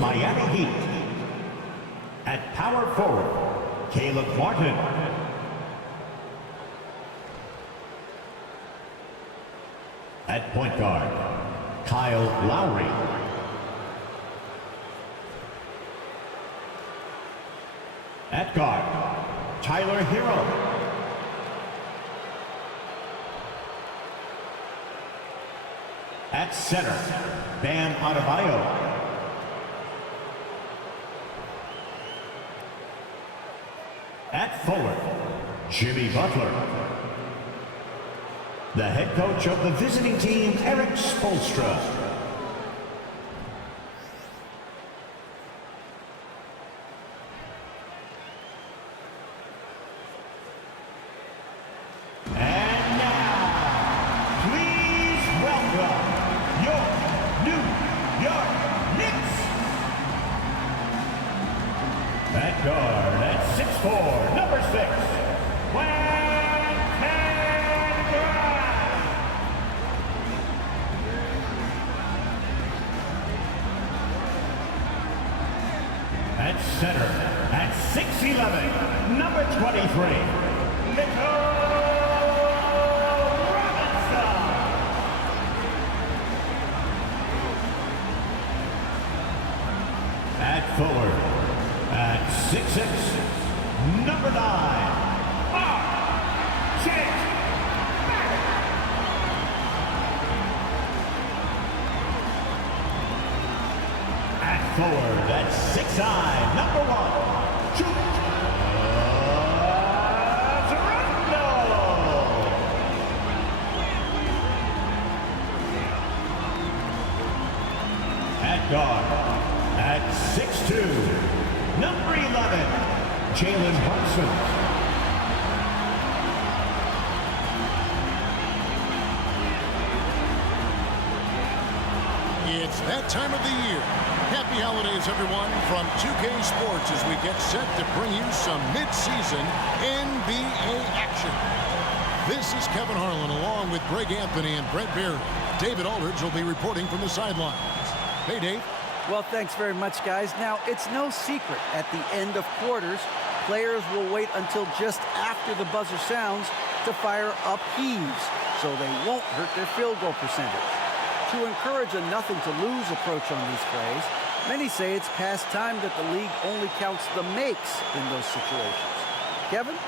Miami Heat. At power forward, Caleb Martin. At point guard, Kyle Lowry. At guard, Tyler Hero. At center, Bam Adebayo. At forward, Jimmy Butler. The head coach of the visiting team, Eric Spoelstra. And now, please welcome your New York Knicks. At guard, at 6'4", number 6, at center, at 6'11", number 23, Robinson. At forward, at 6'6", number 9, R.J. At forward, at 6'9", number 1, Toronto. At guard, at 6'2", number 11, Jalen Brunson. It's that time of the year. Happy holidays, everyone, from 2K Sports as we get set to bring you some mid-season NBA action. This is Kevin Harlan along with Greg Anthony and Brett Berry. David Aldridge will be reporting from the sidelines. Hey, Dave. Well, thanks very much, guys. Now, it's no secret at the end of quarters, players will wait until just after the buzzer sounds to fire up heaves, so they won't hurt their field goal percentage. To encourage a nothing-to-lose approach on these plays, many say it's past time that the league only counts the makes in those situations. Kevin,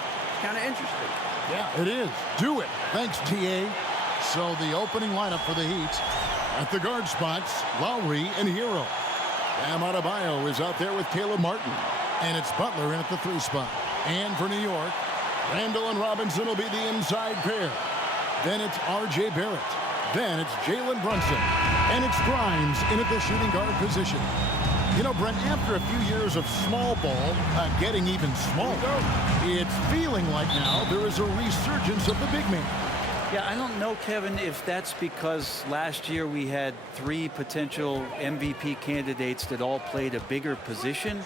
kind of interesting. Yeah, it is. Do it. Thanks, TA. So the opening lineup for the Heat. At the guard spots, Lowry and Hero. Bam Adebayo is out there with Caleb Martin. And it's Butler in at the 3 spot. And for New York, Randall and Robinson will be the inside pair. Then it's R.J. Barrett. Then it's Jalen Brunson. And it's Grimes in at the shooting guard position. You know, Brent, after a few years of small ball getting even smaller, it's feeling like now there is a resurgence of the big man. Yeah, I don't know, Kevin, if that's because last year we had 3 potential MVP candidates that all played a bigger position.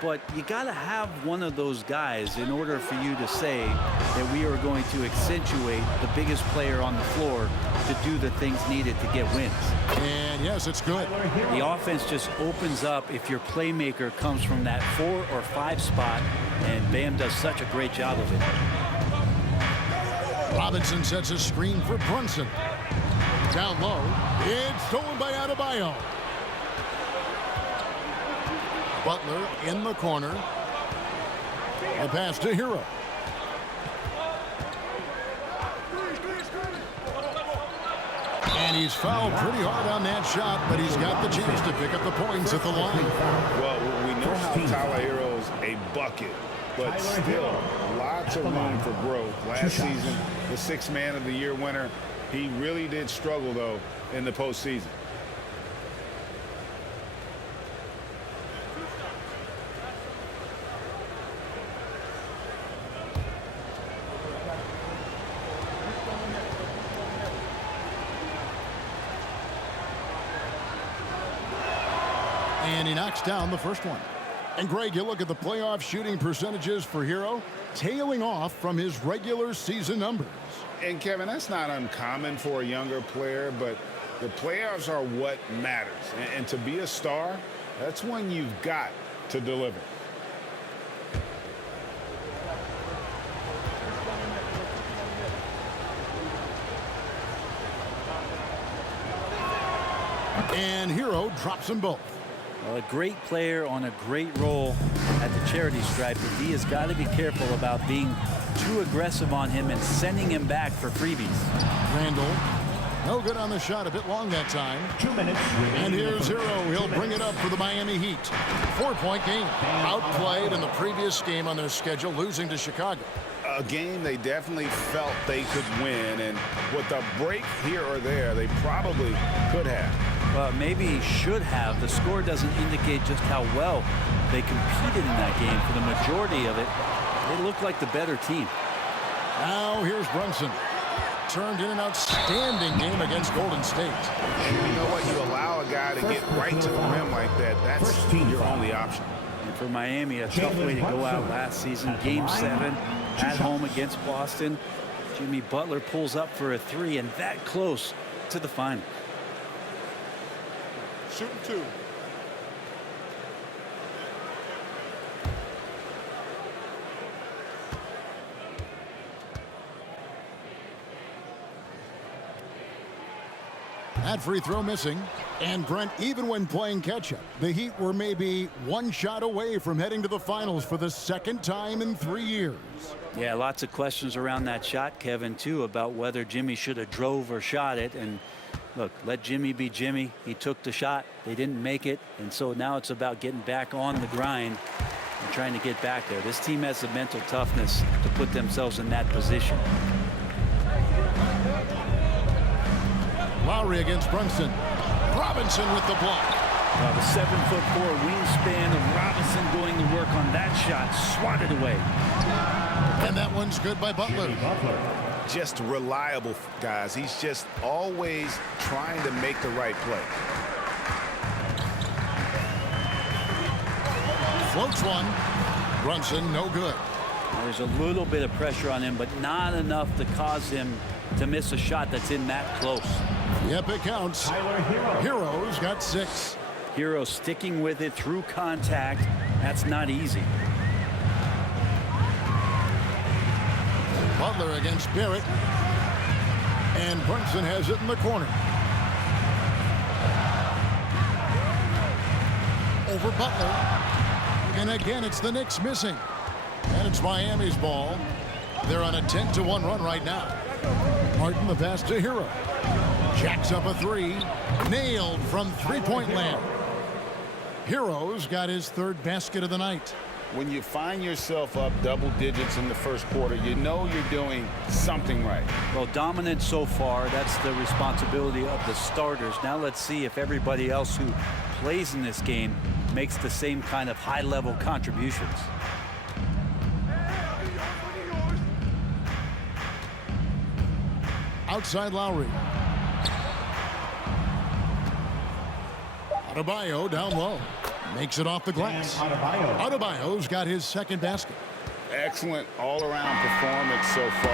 But you got to have one of those guys in order for you to say that we are going to accentuate the biggest player on the floor to do the things needed to get wins. And yes, it's good. The offense just opens up if your playmaker comes from that 4 or 5 spot, and Bam does such a great job of it. Robinson sets a screen for Brunson. Down low, it's stolen by Adebayo. Butler in the corner. The pass to Hero. And he's fouled pretty hard on that shot, but he's got the chance to pick up the points at the line. Well, we know how Tyler Hero's a bucket, but still lots of room for growth. Last season, the 6th Man of the Year winner, he really did struggle, though, in the postseason. And he knocks down the first one. And Greg, you look at the playoff shooting percentages for Hero, tailing off from his regular season numbers. And Kevin, that's not uncommon for a younger player, but the playoffs are what matters. And to be a star, That's when you've got to deliver. And Hero drops them both. Well, a great player on a great role at the charity stripe. The D has got to be careful about being too aggressive on him and sending him back for freebies. Randall, no good on the shot, a bit long that time. 2 minutes. And here's Hero. He'll bring it up for the Miami Heat. 4-point game. Outplayed in the previous game on their schedule, losing to Chicago. A game they definitely felt they could win, and with a break here or there, they probably could have. Well, maybe should have. The score doesn't indicate just how well they competed in that game. For the majority of it, they looked like the better team. Now here's Brunson. Turned in an outstanding game against Golden State. You know what? You allow a guy to get right to the rim like that. That's your only option. And for Miami, a tough way to go out last season. Game 7 at home against Boston. Jimmy Butler pulls up for a 3 and that close to the final. Shooting 2. That free throw missing. And Brent, even when playing catch-up, the Heat were maybe one shot away from heading to the finals for the second time in 3 years. Yeah, lots of questions around that shot, Kevin, too, about whether Jimmy should have drove or shot it. And look, let Jimmy be Jimmy. He took the shot. They didn't make it. And so now it's about getting back on the grind and trying to get back there. This team has the mental toughness to put themselves in that position. Lowry against Brunson. Robinson with the block. Well, the 7'4" wingspan of Robinson going to work on that shot. Swatted away. And that one's good by Butler. Just reliable, guys. He's just always trying to make the right play. Floats one. Brunson, no good. There's a little bit of pressure on him, but not enough to cause him to miss a shot that's in that close. Yep, it counts. Hero's got 6. Hero sticking with it through contact. That's not easy. Butler against Barrett. And Brunson has it in the corner. Over Butler. And again, it's the Knicks missing. And it's Miami's ball. They're on a 10-1 run right now. Martin the pass to Hero. Jacks up a 3. Nailed from three-point land. Hero's got his 3rd basket of the night. When you find yourself up double digits in the first quarter, you know you're doing something right. Well, dominant so far. That's the responsibility of the starters. Now let's see if everybody else who plays in this game makes the same kind of high-level contributions. Outside Lowry. Adebayo down low. Makes it off the glass. Adebayo's got his 2nd basket. Excellent all-around performance so far.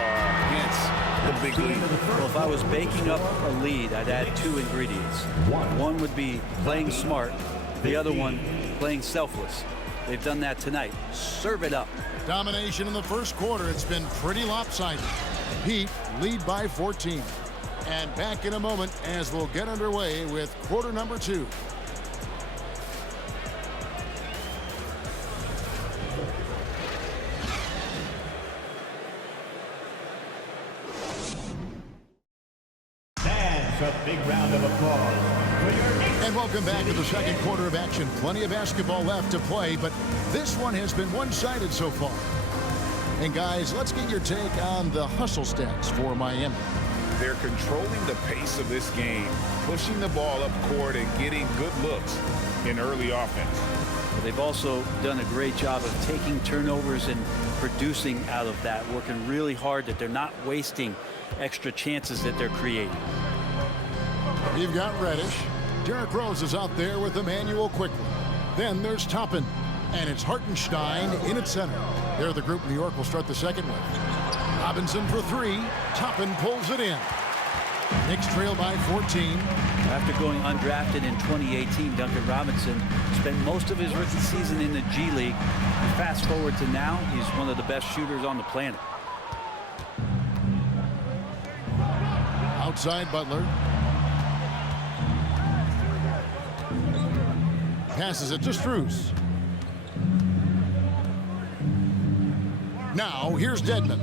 Hence the big lead. Well, if I was baking up a lead, I'd add 2 ingredients. One would be playing smart. The other one, playing selfless. They've done that tonight. Serve it up. Domination in the first quarter. It's been pretty lopsided. Heat lead by 14. And back in a moment as we'll get underway with quarter number 2. A big round of applause. And welcome back to the second quarter of action. Plenty of basketball left to play, but this one has been one-sided so far. And guys, let's get your take on the hustle stats for Miami. They're controlling the pace of this game, pushing the ball up court and getting good looks in early offense. They've also done a great job of taking turnovers and producing out of that, working really hard that they're not wasting extra chances that they're creating. You've got Reddish. Derrick Rose is out there with Emmanuel quickly. Then there's Toppin. And it's Hartenstein in at center. They're the group New York will start the second with. Robinson for 3. Toppin pulls it in. Knicks trail by 14. After going undrafted in 2018, Duncan Robinson spent most of his rookie season in the G League. And fast forward to now, he's one of the best shooters on the planet. Outside Butler. Passes it to Strus. Now, here's Dedmon.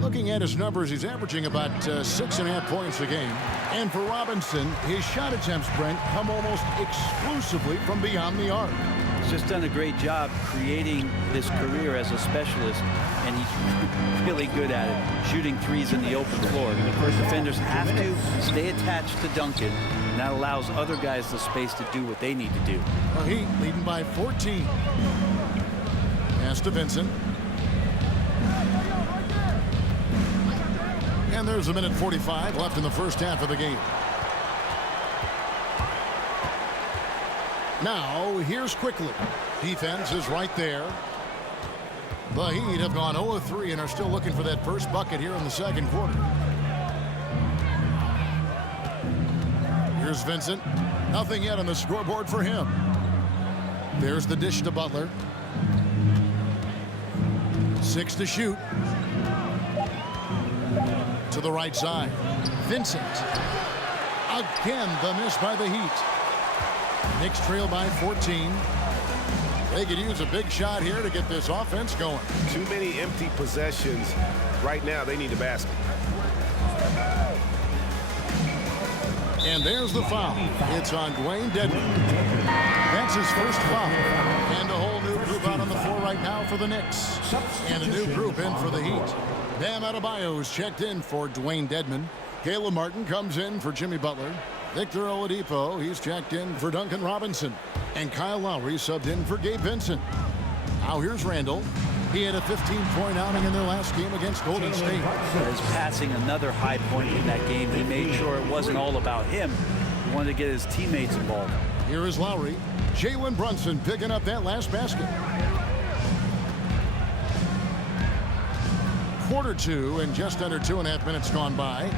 Looking at his numbers, he's averaging about 6.5 points a game. And for Robinson, his shot attempts, Brent, come almost exclusively from beyond the arc. He's just done a great job creating this career as a specialist, and he's really good at it, shooting threes in the open floor. Defenders have to stay attached to Duncan, and that allows other guys the space to do what they need to do. The Heat leading by 14. Pass to Vincent. And there's a minute 45 left in the first half of the game. Now, here's Quickly. Defense is right there. The Heat have gone 0-3 and are still looking for that first bucket here in the second quarter. Here's Vincent. Nothing yet on the scoreboard for him. There's the dish to Butler. 6 to shoot. To the right side. Vincent. Again, the miss by the Heat. Knicks trail by 14. They could use a big shot here to get this offense going. Too many empty possessions. Right now, they need a basket. And there's the foul. It's on Dwayne Dedmon. That's his first foul. And a whole new group out on the floor right now for the Knicks. And a new group in for the Heat. Bam Adebayo's checked in for Dwayne Dedmon. Caleb Martin comes in for Jimmy Butler. Victor Oladipo, he's checked in for Duncan Robinson. And Kyle Lowry subbed in for Gabe Vincent. Now here's Randall. He had a 15-point outing in their last game against Golden State. He's passing another high point in that game. He made sure it wasn't all about him. He wanted to get his teammates involved. Here is Lowry. Jalen Brunson picking up that last basket. Quarter 2 and just under 2.5 minutes gone by.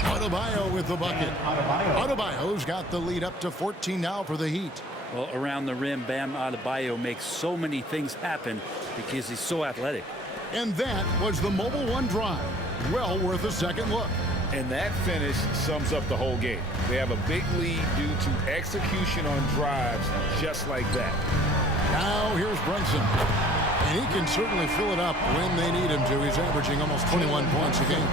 Adebayo with the bucket. Adebayo's got the lead up to 14 now for the Heat. Well, around the rim, Bam Adebayo makes so many things happen because he's so athletic. And that was the Mobile One drive. Well worth a second look. And that finish sums up the whole game. They have a big lead due to execution on drives just like that. Now here's Brunson. And he can certainly fill it up when they need him to. He's averaging almost 21 points a game.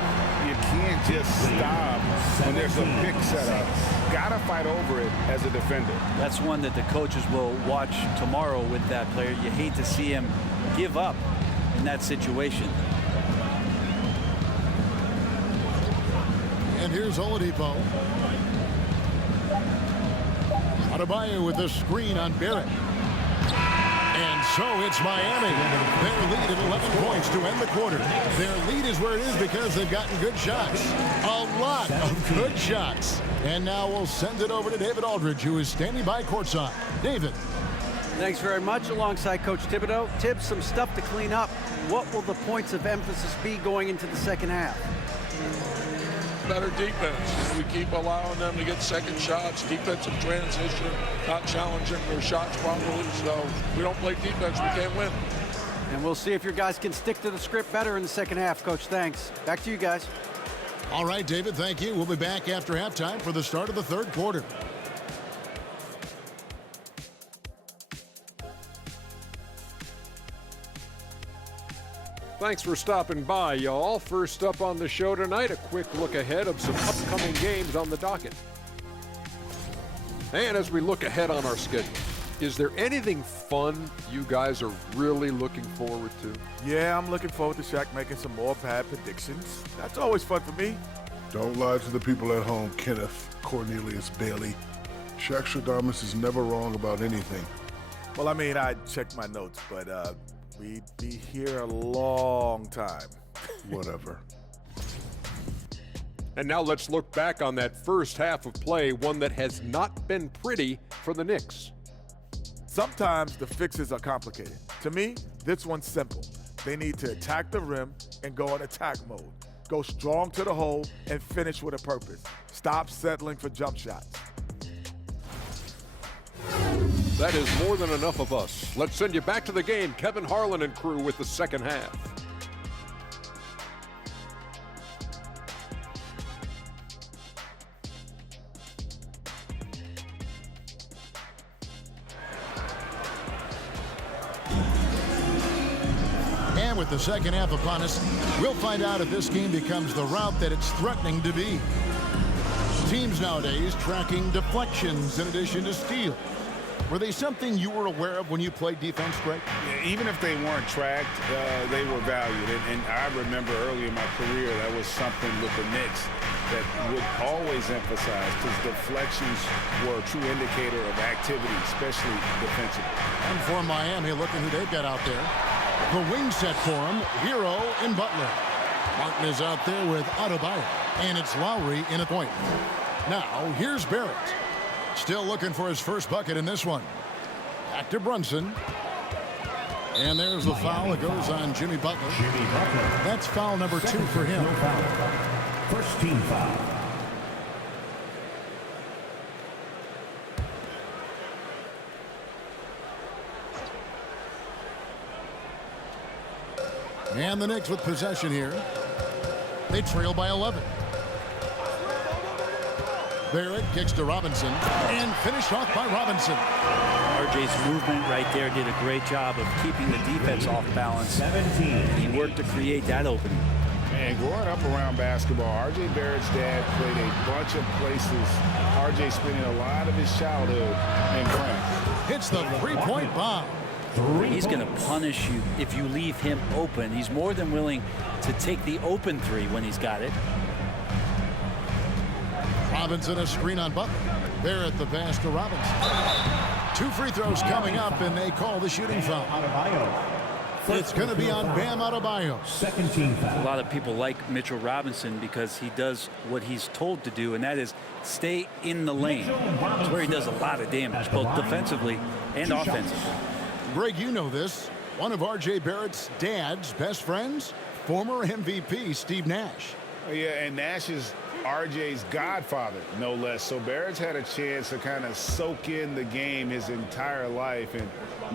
You can't just stop when there's a pick set up. Gotta fight over it as a defender. That's one that the coaches will watch tomorrow with that player. You hate to see him give up in that situation. And here's Oladipo. Adebayo with the screen on Barrett. And so it's Miami. Their lead at 11 points to end the quarter. Their lead is where it is because they've gotten good shots. A lot of good shots. And now we'll send it over to David Aldridge, who is standing by courtside. David. Thanks very much. Alongside Coach Thibodeau. Tibbs, some stuff to clean up. What will the points of emphasis be going into the second half? Better defense. We keep allowing them to get second shots, defensive transition, not challenging their shots properly. So we don't play defense, we can't win. And we'll see if your guys can stick to the script better in the second half, Coach. Thanks. Back to you guys. All right, David, thank you. We'll be back after halftime for the start of the third quarter. Thanks for stopping by, y'all. First up on the show tonight, a quick look ahead of some upcoming games on the docket. And as we look ahead on our schedule, is there anything fun you guys are really looking forward to? Yeah, I'm looking forward to Shaq making some more bad predictions. That's always fun for me. Don't lie to the people at home, Kenneth Cornelius Bailey. Shaq Stradamus is never wrong about anything. Well, I mean, I checked my notes, but we'd be here a long time. Whatever. And now let's look back on that first half of play, one that has not been pretty for the Knicks. Sometimes the fixes are complicated. To me, this one's simple. They need to attack the rim and go in attack mode. Go strong to the hole and finish with a purpose. Stop settling for jump shots. That is more than enough of us. Let's send you back to the game. Kevin Harlan and crew with the second half. And with the second half upon us, we'll find out if this game becomes the route that it's threatening to be. Teams nowadays tracking deflections in addition to steals. Were they something you were aware of when you played defense, Greg? Yeah, even if they weren't tracked, they were valued. And I remember early in my career, that was something with the Knicks that would always emphasize, because deflections were a true indicator of activity, especially defensively. And for Miami, look at who they've got out there. The wing set for him, Hero and Butler. Martin is out there with Adebayo, and it's Lowry in a point. Now, here's Barrett. Still looking for his first bucket in this one. Back to Brunson. And there's the foul that goes on Jimmy Butler. That's foul number 2 for him. No foul. First team foul. And the Knicks with possession here. They trail by 11. Barrett kicks to Robinson and finished off by Robinson. RJ's movement right there did a great job of keeping the defense off balance. 17. He worked to create that opening. And growing up around basketball, R.J. Barrett's dad played a bunch of places. R.J. spending a lot of his childhood in France. Hits the three-point bomb. He's going to punish you if you leave him open. He's more than willing to take the open three when he's got it. Robinson a screen on Butler. Barrett the pass to Robinson. 2 free throws coming up, and they call the shooting foul. It's going to be on Bam Adebayo. Second team foul. A lot of people like Mitchell Robinson because he does what he's told to do, and that is stay in the lane. It's where he does a lot of damage, both defensively and offensively. Greg, you know this. One of R.J. Barrett's dad's best friends, former MVP Steve Nash. Yeah, and Nash is RJ's godfather, no less. So Barrett's had a chance to kind of soak in the game his entire life, and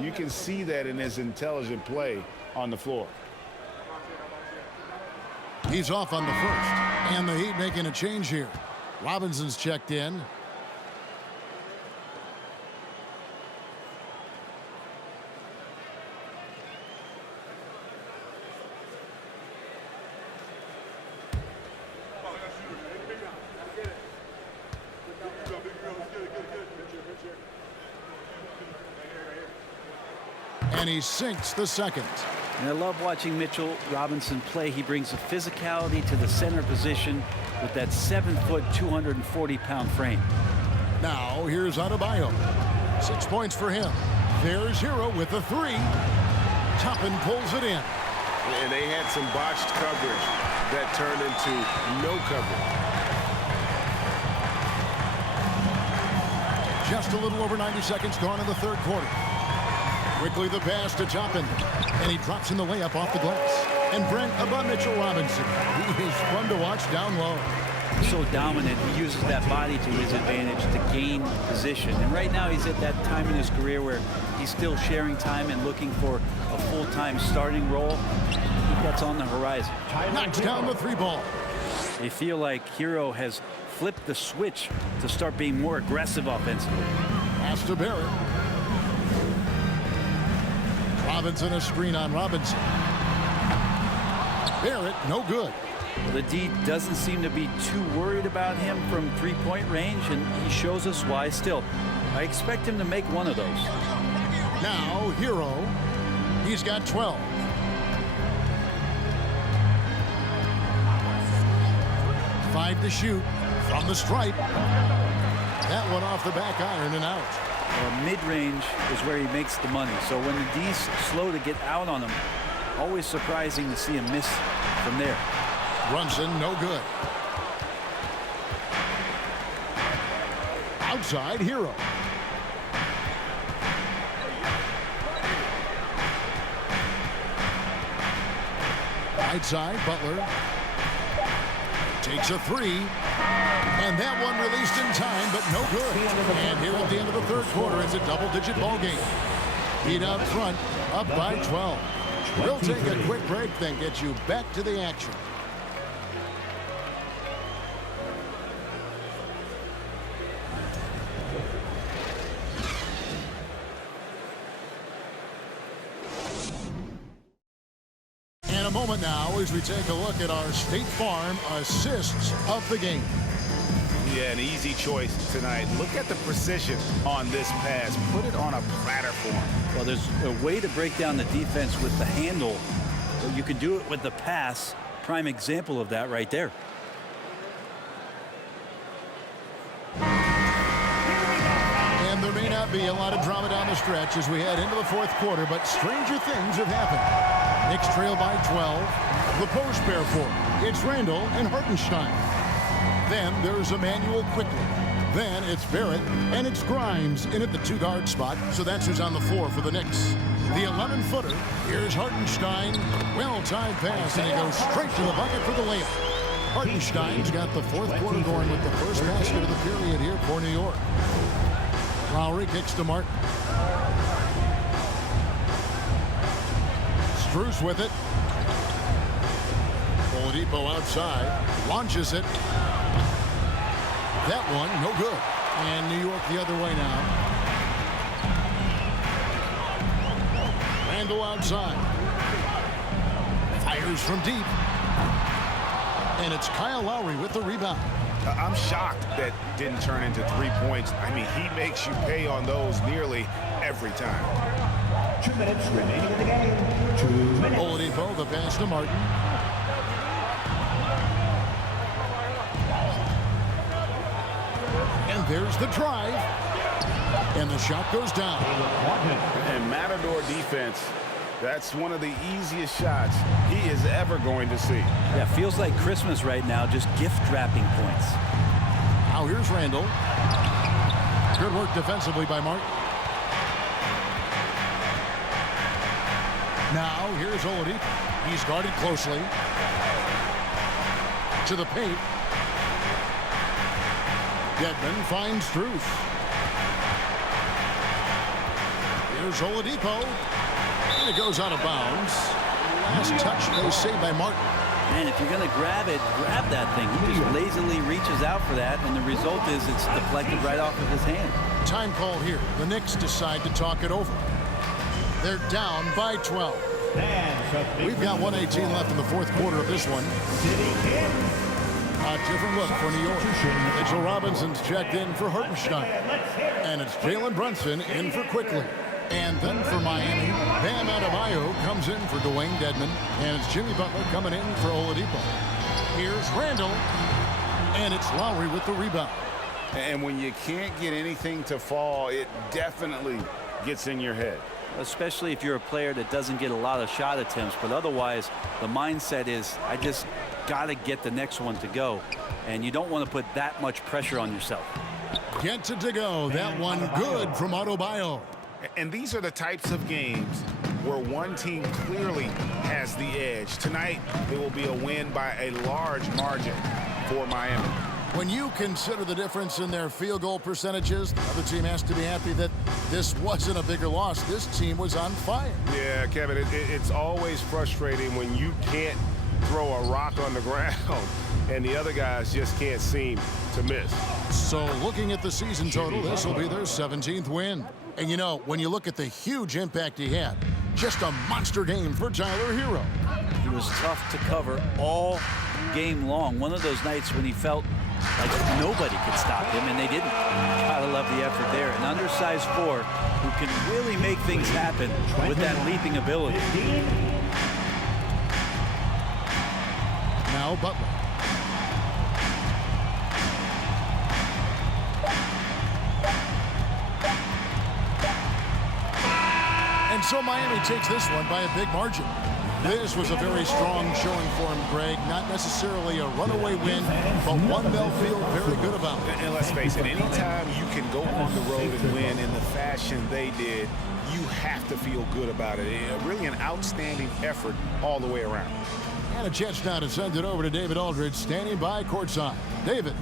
you can see that in his intelligent play on the floor. He's off on the first, and the Heat making a change here. Robinson's checked in. And he sinks the second. And I love watching Mitchell Robinson play. He brings a physicality to the center position with that 7-foot, 240-pound frame. Now here's Adebayo. 6 points for him. There's Hero with the 3. Toppin pulls it in. And they had some botched coverage that turned into no coverage. Just a little over 90 seconds gone in the third quarter. Quickly the pass to Toppin, and he drops in the layup off the glass. And Brent about Mitchell Robinson. He is fun to watch down low. So dominant, he uses that body to his advantage to gain position. And right now he's at that time in his career where he's still sharing time and looking for a full-time starting role. I think that's on the horizon. Knocks down the 3 ball. They feel like Hero has flipped the switch to start being more aggressive offensively. Pass to Barrett. Robinson a screen on Robinson. Barrett no good. The D doesn't seem to be too worried about him from three-point range, and he shows us why still. I expect him to make one of those. Now Hero. He's got 12. Five to shoot from the stripe. That one off the back iron and out. Mid-range is where he makes the money. So when the D's slow to get out on him, always surprising to see him miss from there. Brunson no good. Outside Hero. Right side Butler. Takes a three. And that one released in time, but no good. And here at the end of the third quarter, it's a double-digit ball game. Heat out front, up by 12. We'll take a quick break, then get you back to the action. In a moment now, as we take a look at our State Farm assists of the game. Yeah, an easy choice tonight. Look at the precision on this pass. Put it on a platter for him. Well, there's a way to break down the defense with the handle, but you can do it with the pass. Prime example of that right there. And there may not be a lot of drama down the stretch as we head into the fourth quarter, but stranger things have happened. Knicks trail by 12. The post pair for it's Randall and Hartenstein. Then there's Emmanuel quickly. Then it's Barrett and it's Grimes in at the 2-guard spot. So that's who's on the floor for the Knicks. The 11-footer. Here's Hartenstein. Well-timed pass, and he goes straight to the bucket for the layup. Hartenstein's got the fourth quarter going with the first basket of the period here for New York. Lowry kicks to Martin. Strus with it. Oladipo outside. Launches it. That one, no good. And New York the other way now. Randall outside. Fires from deep. And it's Kyle Lowry with the rebound. I'm shocked that didn't turn into 3 points. I mean, he makes you pay on those nearly every time. 2 minutes remaining in the game. 2 minutes. Oladipo, the pass to Martin. And there's the drive. And the shot goes down. And Matador defense, that's one of the easiest shots he is ever going to see. Yeah, feels like Christmas right now, just gift wrapping points. Now here's Randall. Good work defensively by Martin. Now here's Oladipo. He's guarded closely. To the paint. Dedmon finds Strus. Here's Oladipo. And it goes out of bounds. Last touch, they say, by Martin. Man, if you're going to grab it, grab that thing. He just lazily reaches out for that, and the result is it's deflected right off of his hand. Time call here. The Knicks decide to talk it over. They're down by 12. We've got 1:18 left in the fourth quarter of this one. A different look for New York. Mitchell Robinson's checked in for Hartenstein. And it's Jalen Brunson in for Quickly. And then for Miami, Bam Adebayo comes in for Dwayne Dedmon. And it's Jimmy Butler coming in for Oladipo. Here's Randall. And it's Lowry with the rebound. And when you can't get anything to fall, it definitely gets in your head. Especially if you're a player that doesn't get a lot of shot attempts. But otherwise, the mindset is, I just got to get the next one to go. And you don't want to put that much pressure on yourself. Gets it to go. That one good from Adebayo. And these are the types of games where one team clearly has the edge. Tonight, it will be a win by a large margin for Miami. When you consider the difference in their field goal percentages, the other team has to be happy that this wasn't a bigger loss. This team was on fire. Yeah, Kevin, it's always frustrating when you can't throw a rock on the ground and the other guys just can't seem to miss. So looking at the season total, this will be their 17th win. And you know, when you look at the huge impact he had, just a monster game for Tyler Hero. He was tough to cover all game long. One of those nights when he felt like nobody could stop him, and they didn't. Gotta love the effort there. An undersized 4 who can really make things happen with that leaping ability. Now Butler. And so Miami takes this one by a big margin. This was a very strong showing for him, Greg. Not necessarily a runaway win, but one they'll feel very good about. And let's face it, anytime you can go on the road and win in the fashion they did, you have to feel good about it. Really an outstanding effort all the way around. And a chance now to send it over to David Aldridge, standing by courtside. David.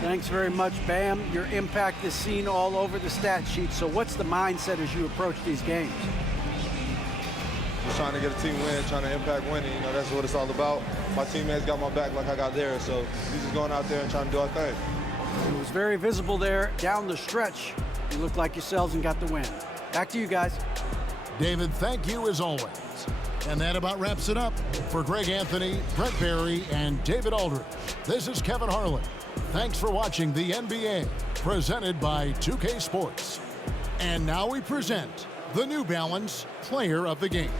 Thanks very much, Bam. Your impact is seen all over the stat sheet. So what's the mindset as you approach these games? Just trying to get a team win, trying to impact winning. You know, that's what it's all about. My teammates got my back like I got theirs. So we're just going out there and trying to do our thing. It was very visible there down the stretch. You looked like yourselves and got the win. Back to you guys. David, thank you as always. And that about wraps it up. For Greg Anthony, Brett Barry, and David Aldridge, this is Kevin Harlan. Thanks for watching the NBA, presented by 2K Sports. And now we present the New Balance Player of the Game.